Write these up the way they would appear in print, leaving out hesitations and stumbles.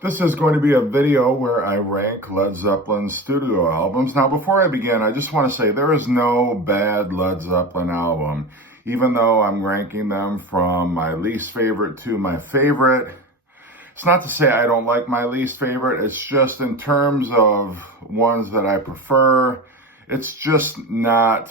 This is going to be a video where I rank Led Zeppelin studio albums. Now, before I begin, I just want to say there is no bad Led Zeppelin album. Even though I'm ranking them from my least favorite to my favorite, it's not to say I don't like my least favorite. It's just in terms of ones that I prefer, it's just not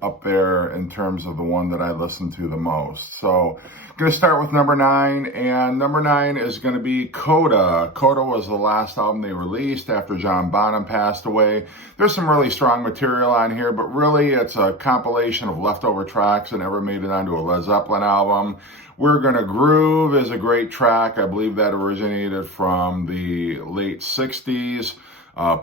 up there in terms of the one that I listen to the most. So I'm going to start with number 9, and number 9 is going to be Coda. Coda was the last album they released after John Bonham passed away. There's some really strong material on here, but really it's a compilation of leftover tracks that never made it onto a Led Zeppelin album. We're Gonna Groove is a great track. I believe that originated from the late 60s.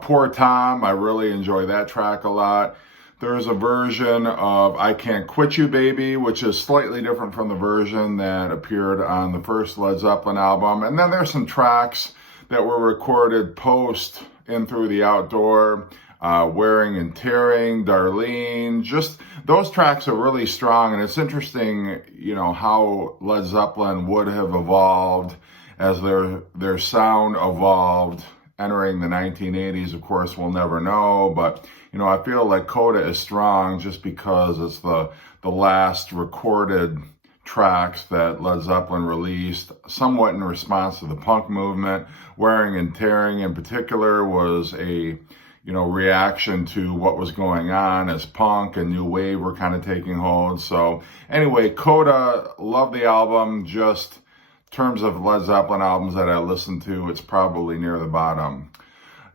Poor Tom, I really enjoy that track a lot. There's a version of I Can't Quit You Baby, which is slightly different from the version that appeared on the first Led Zeppelin album. And then there's some tracks that were recorded post In Through the Outdoor, Wearing and Tearing, Darlene. Just those tracks are really strong. And it's interesting, how Led Zeppelin would have evolved as their sound evolved entering the 1980s. Of course, we'll never know, but I feel like Coda is strong just because it's the last recorded tracks that Led Zeppelin released, somewhat in response to the punk movement. Wearing and Tearing in particular was a reaction to what was going on as punk and new wave were kind of taking hold. So anyway, Coda, love the album. Just in terms of Led Zeppelin albums that I listen to, it's probably near the bottom.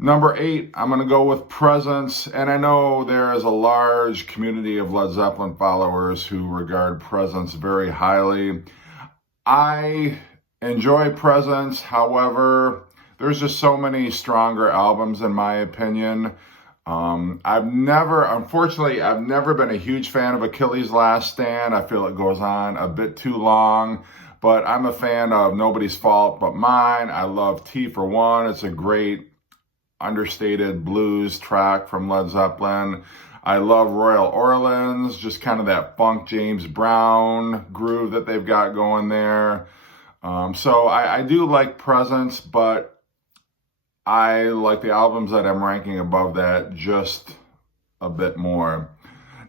Number 8, I'm going to go with Presence, and I know there is a large community of Led Zeppelin followers who regard Presence very highly. I enjoy Presence, however, there's just so many stronger albums in my opinion. Unfortunately, I've never been a huge fan of Achilles' Last Stand. I feel it goes on a bit too long, but I'm a fan of Nobody's Fault But Mine. I love T for One. It's a great understated blues track from Led Zeppelin. I love Royal Orleans, just kind of that funk James Brown groove that they've got going there. So I do like Presence, but I like the albums that I'm ranking above that just a bit more.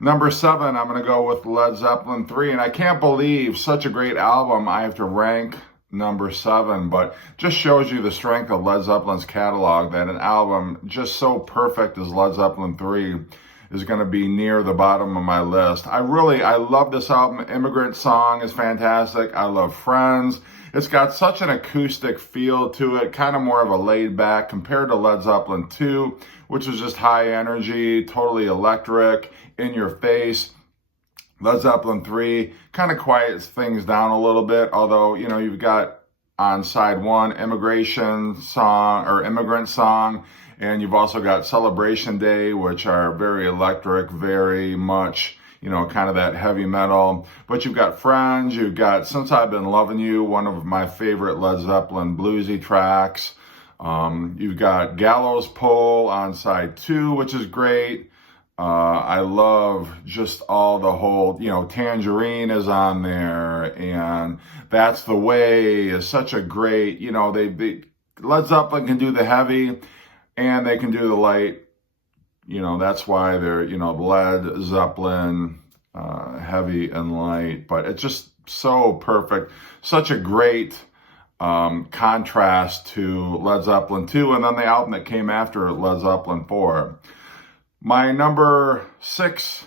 Number 7, I'm going to go with Led Zeppelin 3, and I can't believe such a great album I have to rank number 7, but just shows you the strength of Led Zeppelin's catalog, that an album just so perfect as Led Zeppelin 3 is going to be near the bottom of my list. I love this album. Immigrant Song is fantastic. I love Friends. It's got such an acoustic feel to it, kind of more of a laid back compared to Led Zeppelin 2, which was just high energy, totally electric, in your face. Led Zeppelin 3 kind of quiets things down a little bit, although, you've got on side 1, Immigrant Song, and you've also got Celebration Day, which are very electric, very much, kind of that heavy metal. But you've got Friends, you've got Since I've Been Loving You, one of my favorite Led Zeppelin bluesy tracks. You've got Gallows Pole on side 2, which is great. I love just all the whole, Tangerine is on there, and That's the Way is such a great, Led Zeppelin can do the heavy and they can do the light. That's why they're, Led Zeppelin, heavy and light, but it's just so perfect. Such a great contrast to Led Zeppelin 2 and then the album that came after Led Zeppelin 4. My number 6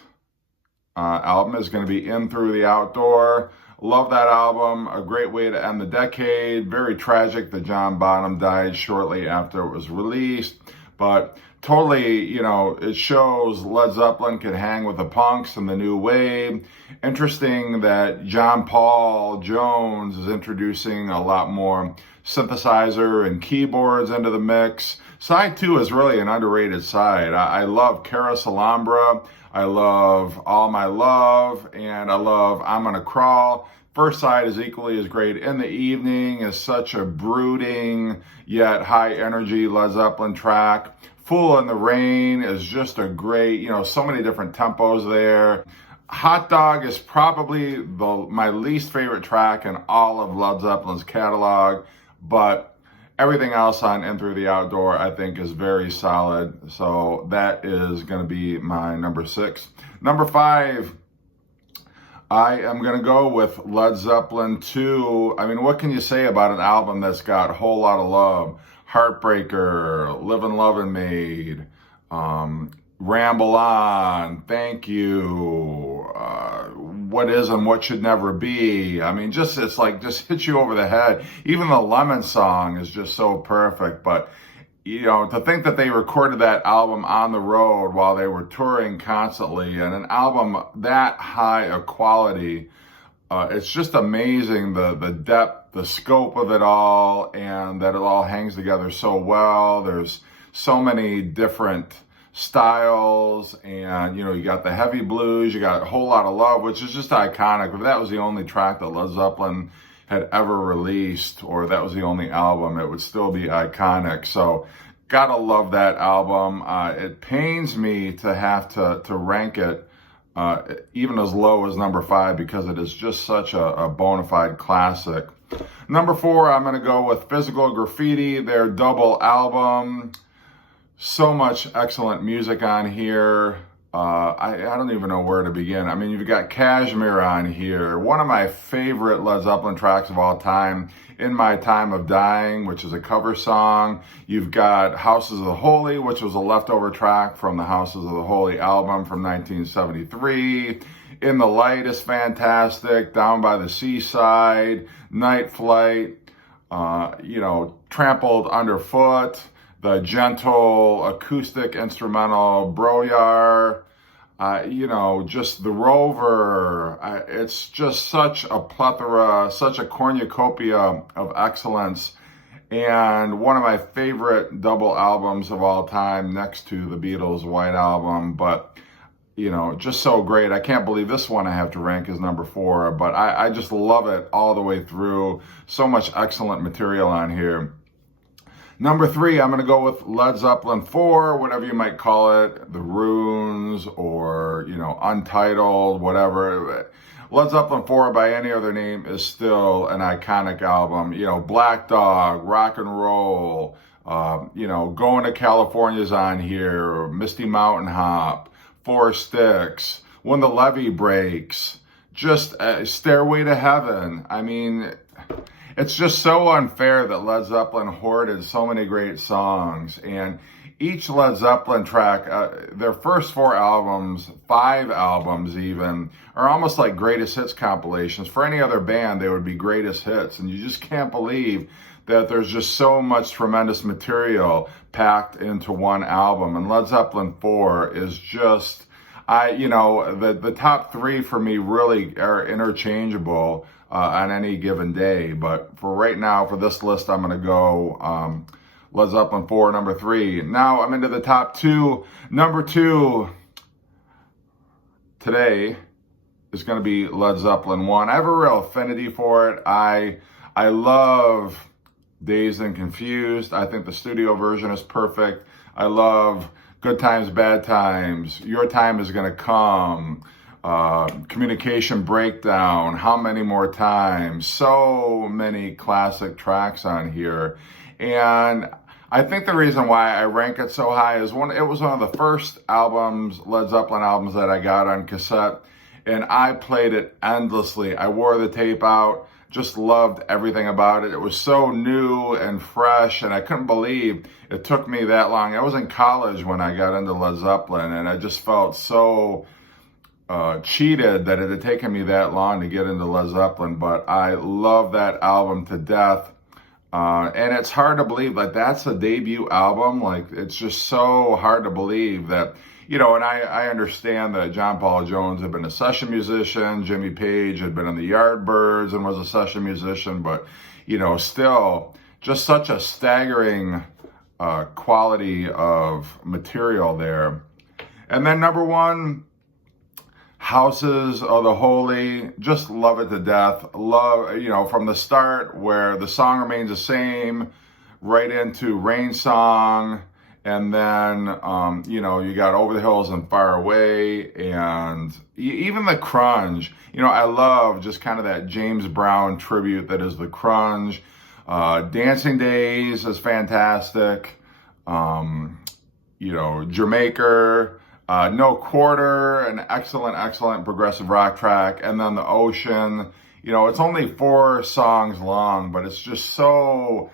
album is going to be In Through the Outdoor. Love that album. A great way to end the decade. Very tragic that John Bonham died shortly after it was released. But totally, it shows Led Zeppelin can hang with the punks and the new wave. Interesting that John Paul Jones is introducing a lot more synthesizer and keyboards into the mix. Side 2 is really an underrated side. I love Cara Salambra, I love All My Love, and I love I'm Gonna Crawl. First side is equally as great. In the Evening is such a brooding yet high energy Led Zeppelin track. Fool in the Rain is just a great, so many different tempos there. Hot Dog is probably my least favorite track in all of Led Zeppelin's catalog, but everything else on In Through the Outdoor, I think, is very solid. So that is going to be my number 6. Number 5, I am going to go with Led Zeppelin 2. I mean, what can you say about an album that's got a whole lot of love? Heartbreaker, Livin' Lovin' Maid, Ramble On, Thank You, What Is and What Should Never Be. I mean, just hits you over the head. Even the Lemon song is just so perfect. But, to think that they recorded that album on the road while they were touring constantly, and an album that high of quality, it's just amazing, the depth, the scope of it all, and that it all hangs together so well. There's so many different styles, and you got the heavy blues, you got A Whole Lot of Love, which is just iconic. If that was the only track that Led Zeppelin had ever released, or that was the only album, it would still be iconic. So gotta love that album. It pains me to have to rank it even as low as number 5, because it is just such a bona fide classic. Number 4, I'm going to go with Physical Graffiti, their double album. So much excellent music on here. I don't even know where to begin. I mean, you've got Kashmir on here, one of my favorite Led Zeppelin tracks of all time, In My Time of Dying, which is a cover song. You've got Houses of the Holy, which was a leftover track from the Houses of the Holy album from 1973. In the Light is fantastic. Down by the Seaside, Night Flight, Trampled Underfoot, the gentle acoustic instrumental Broyar, just The Rover. It's just such a plethora, such a cornucopia of excellence, and one of my favorite double albums of all time, next to the Beatles' White Album. But, just so great. I can't believe this one I have to rank as number 4, but I just love it all the way through. So much excellent material on here. Number 3, I'm going to go with Led Zeppelin 4, whatever you might call it, The Runes, or, Untitled, whatever. Led Zeppelin 4, by any other name, is still an iconic album. Black Dog, Rock and Roll, Going to California's on here, Misty Mountain Hop, Four Sticks, When the Levee Breaks, just Stairway to Heaven. I mean, it's just so unfair that Led Zeppelin hoarded so many great songs. And each Led Zeppelin track, their first 4 albums, 5 albums even, are almost like greatest hits compilations. For any other band, they would be greatest hits. And you just can't believe that there's just so much tremendous material packed into one album. And Led Zeppelin 4 is just, the top 3 for me really are interchangeable on any given day. But for right now, for this list, I'm going to go Led Zeppelin 4, number 3. Now I'm into the top 2. Number 2 today is going to be Led Zeppelin 1. I have a real affinity for it. I love Dazed and Confused. I think the studio version is perfect. I love Good Times, Bad Times, Your Time Is Gonna Come, Communication Breakdown, How Many More Times. So many classic tracks on here. And I think the reason why I rank it so high is it was one of the first albums, Led Zeppelin albums, that I got on cassette, and I played it endlessly. I wore the tape out, just loved everything about it. It was so new and fresh, and I couldn't believe it took me that long. I was in college when I got into Led Zeppelin, and I just felt so cheated that it had taken me that long to get into Led Zeppelin. But I love that album to death. And it's hard to believe that that's a debut album. Like, it's just so hard to believe that, and I understand that John Paul Jones had been a session musician, Jimmy Page had been in the Yardbirds and was a session musician, but, still just such a staggering quality of material there. And then number 1, Houses of the Holy, just love it to death. Love, from the start where the song remains the same, right into Rain Song, and then, you got Over the Hills and Far Away, and even the grunge. I love just kind of that James Brown tribute that is the grunge. Dancing Days is fantastic. Jamaica, No Quarter, an excellent progressive rock track. And then The Ocean, it's only 4 songs long, but it's just so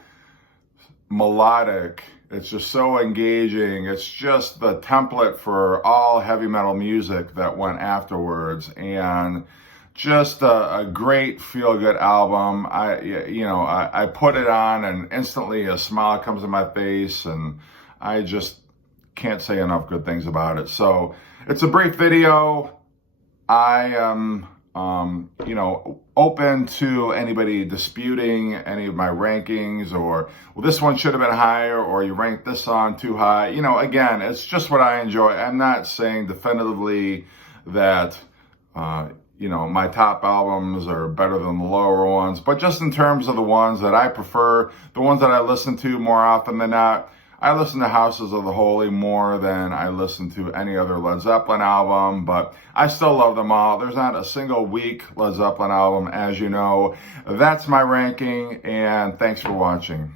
melodic. It's just so engaging. It's just the template for all heavy metal music that went afterwards. And just a great feel-good album. I put it on and instantly a smile comes to my face, and I just can't say enough good things about it. So it's a brief video. I am, open to anybody disputing any of my rankings, or, well, this one should have been higher, or you ranked this song too high. Again, it's just what I enjoy. I'm not saying definitively that, my top albums are better than the lower ones, but just in terms of the ones that I prefer, the ones that I listen to more often than not, I listen to Houses of the Holy more than I listen to any other Led Zeppelin album, but I still love them all. There's not a single weak Led Zeppelin album, as you know. That's my ranking, and thanks for watching.